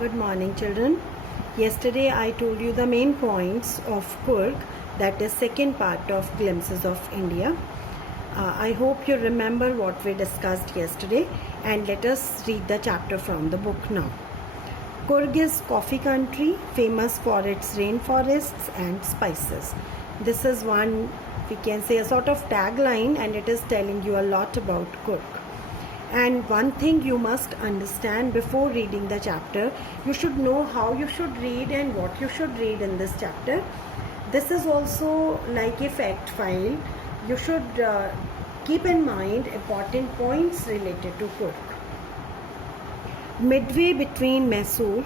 Good morning, children. Yesterday I told you the main points of Kurg, that is second part of Glimpses of India. I hope you remember what we discussed yesterday, and let us read the chapter from the book now. Kurg is coffee country, famous for its rainforests and spices. This is one, we can say, a sort of tagline, and it is telling you a lot about Kurg. And one thing you must understand before reading the chapter, you should know how you should read and what you should read in this chapter. This is also like a fact file. You should keep in mind important points related to Kurg. Midway between Mysore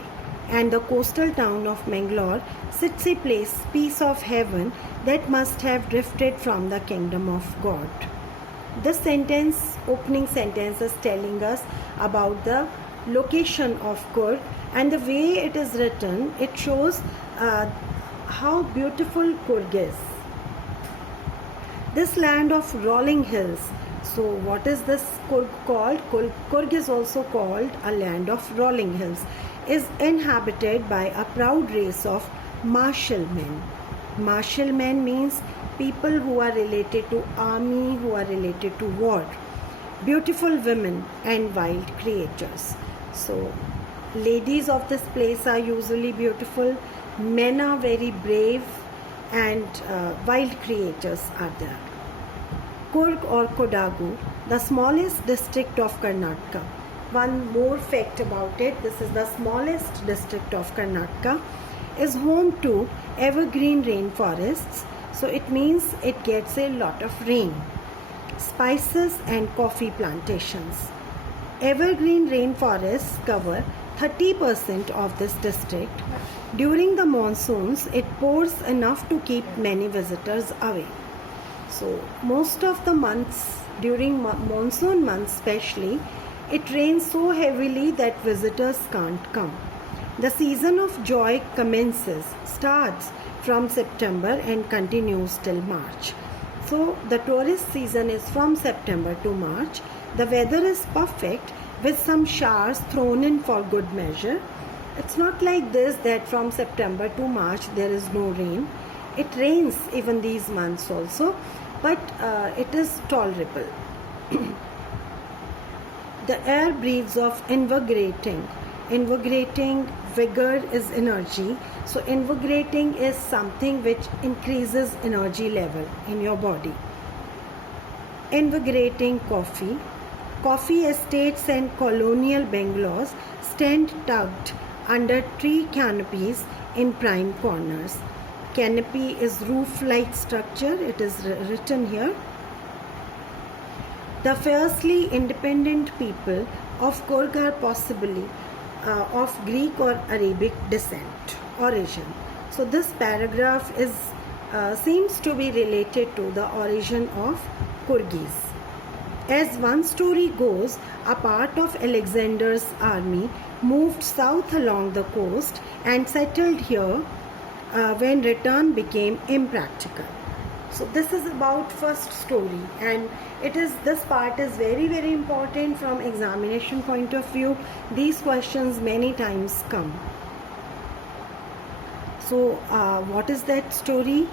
and the coastal town of Mangalore sits a piece of heaven that must have drifted from the kingdom of God. This opening sentence is telling us about the location of Kurg, and the way it is written, it shows how beautiful Kurg is. This land of rolling hills. So what is this Kurg called? Kurg is also called a land of rolling hills, is inhabited by a proud race of martial men. Martial men means people who are related to army, who are related to war. Beautiful women and wild creatures. So ladies of this place are usually beautiful, men are very brave, and wild creatures are there. Kurg or Kodagu, the smallest district of Karnataka. One more fact about it, this is the smallest district of Karnataka, is home to evergreen rainforests. So it means it gets a lot of rain. Spices and coffee plantations. Evergreen rainforests cover 30% of this district. During the monsoons, it pours enough to keep many visitors away. So most of the months, during monsoon months especially, it rains so heavily that visitors can't come. The season of joy starts from September and continues till March. So the tourist season is from September to March. The weather is perfect with some showers thrown in for good measure. It's not like this that from September to March there is no rain. It rains even these months also, but it is tolerable. The air breathes of invigorating. Vigor is energy. So invigorating is something which increases energy level in your body. Invigorating coffee. Coffee estates and colonial bungalows stand tucked under tree canopies in prime corners. Canopy is roof-like structure. It is written here. The fiercely independent people of Kurg are possibly of Greek or Arabic origin. So this paragraph seems to be related to the origin of Kurgis. As one story goes, a part of Alexander's army moved south along the coast and settled here when return became impractical. So this is about first story, and this part is very, very important from examination point of view. These questions many times come. So what is that story?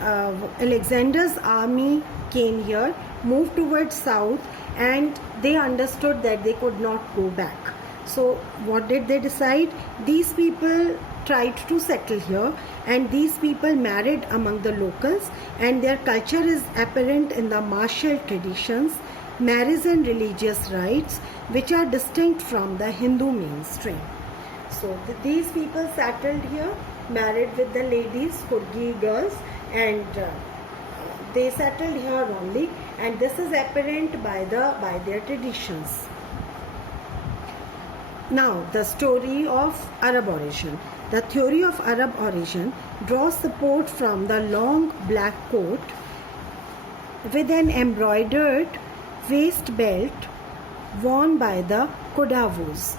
Alexander's army came here, moved towards south, and they understood that they could not go back. So what did they decide? These people tried to settle here, and these people married among the locals, and their culture is apparent in the martial traditions, marriage and religious rites, which are distinct from the Hindu mainstream. So these people settled here, married with the ladies, Kurgi girls, and they settled here only, and this is apparent by their traditions. Now, the story of Arab origin. The theory of Arab origin draws support from the long black coat with an embroidered waist belt worn by the Kodavus.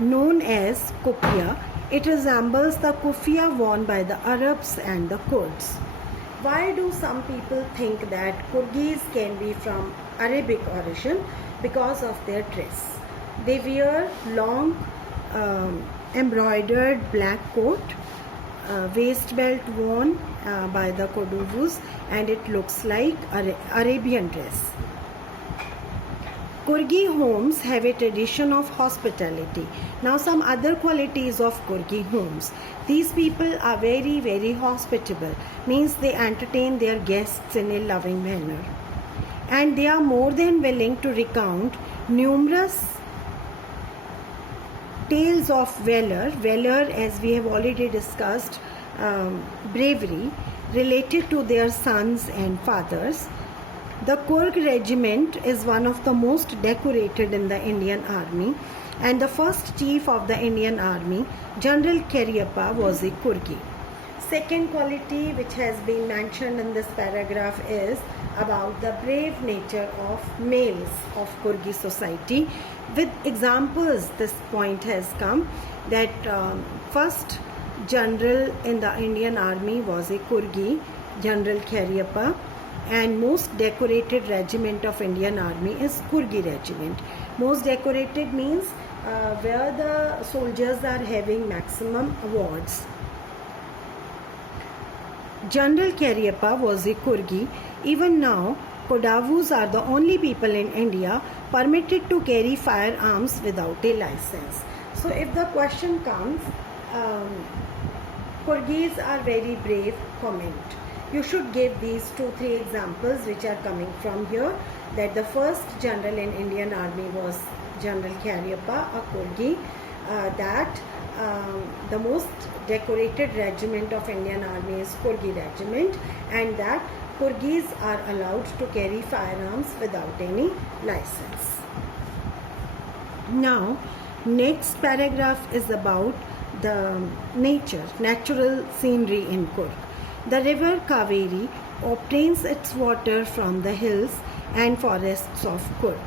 Known as kufiya, it resembles the kufiya worn by the Arabs and the Kurds. Why do some people think that Kurgis can be from Arabic origin? Because of their dress. They wear long embroidered black coat, waist belt worn by the Koduvus, and it looks like Arabian dress. Kurgi homes have a tradition of hospitality. Now some other qualities of Kurgi homes. These people are very, very hospitable. Means they entertain their guests in a loving manner. And they are more than willing to recount numerous tales of valor. Valor, as we have already discussed, bravery related to their sons and fathers. The Kurg regiment is one of the most decorated in the Indian Army, and the first chief of the Indian Army, General Cariappa, was a Kurgi. Second quality which has been mentioned in this paragraph is about the brave nature of males of Kurgi society. With examples, this point has come that first general in the Indian Army was a Kurgi, General Cariappa. And most decorated regiment of Indian Army is Kurgi regiment. Most decorated means where the soldiers are having maximum awards. General Cariappa was a Kurgi. Even now, Kodavus are the only people in India permitted to carry firearms without a license. So if the question comes, Kurgis are very brave, comment. You should give these 2-3 examples which are coming from here, that the first general in Indian Army was General Cariappa, a Kurgi, that the most decorated regiment of Indian Army is Kurgi regiment, and that Kurgis are allowed to carry firearms without any license. Now, next paragraph is about the natural scenery in Kurg. The river Kaveri obtains its water from the hills and forests of Kurg.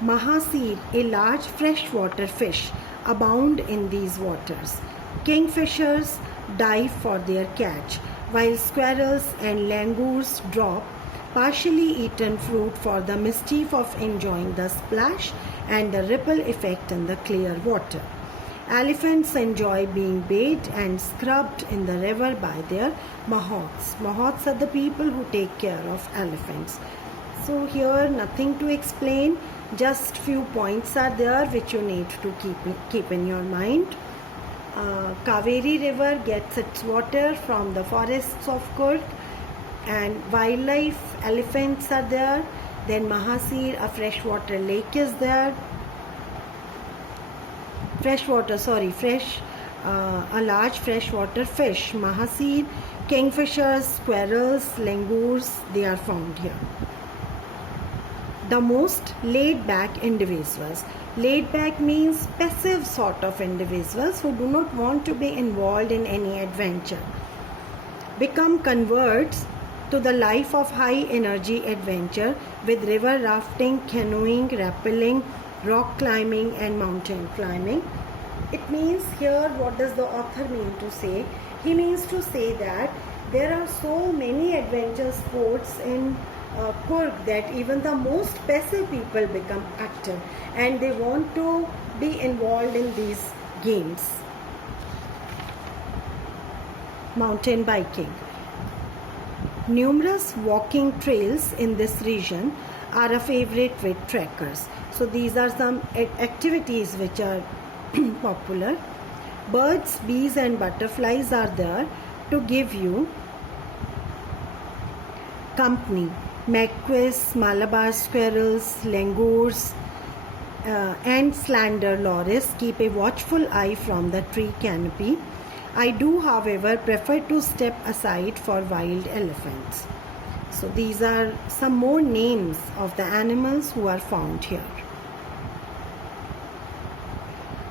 Mahasir, a large freshwater fish, abound in these waters. Kingfishers dive for their catch, while squirrels and langurs drop partially eaten fruit for the mischief of enjoying the splash and the ripple effect in the clear water. Elephants enjoy being bathed and scrubbed in the river by their mahots. Mahots are the people who take care of elephants. So here nothing to explain, just few points are there which you need to keep in your mind. Kaveri river gets its water from the forests of Kurg, and wildlife, elephants are there. Then Mahasir, a freshwater lake is there. A large freshwater fish, Mahasir, kingfishers, squirrels, langurs, they are found here. The most laid back individuals. Laid back means passive sort of individuals who do not want to be involved in any adventure. Become converts to the life of high energy adventure with river rafting, canoeing, rappelling, rock climbing and mountain climbing. It means here, what does the author mean to say? He means to say that there are so many adventure sports in Kurg that even the most passive people become active and they want to be involved in these games. Mountain biking. Numerous walking trails in this region are a favorite with trekkers. So these are some activities which are popular. Birds, bees and butterflies are there to give you company. Macaques, Malabar squirrels, langurs and slender loris keep a watchful eye from the tree canopy. I do, however, prefer to step aside for wild elephants. So these are some more names of the animals who are found here.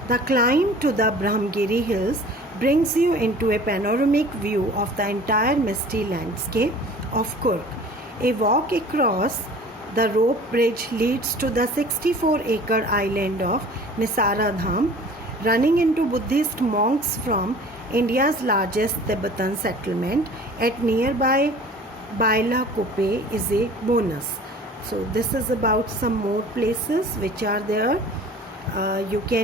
The climb to the Brahmgiri hills brings you into a panoramic view of the entire misty landscape of Kurg. A walk across the rope bridge leads to the 64-acre island of Nisara Dham, running into Buddhist monks from India's largest Tibetan settlement at nearby Baila Kupe is a bonus. So this is about some more places which are there. You can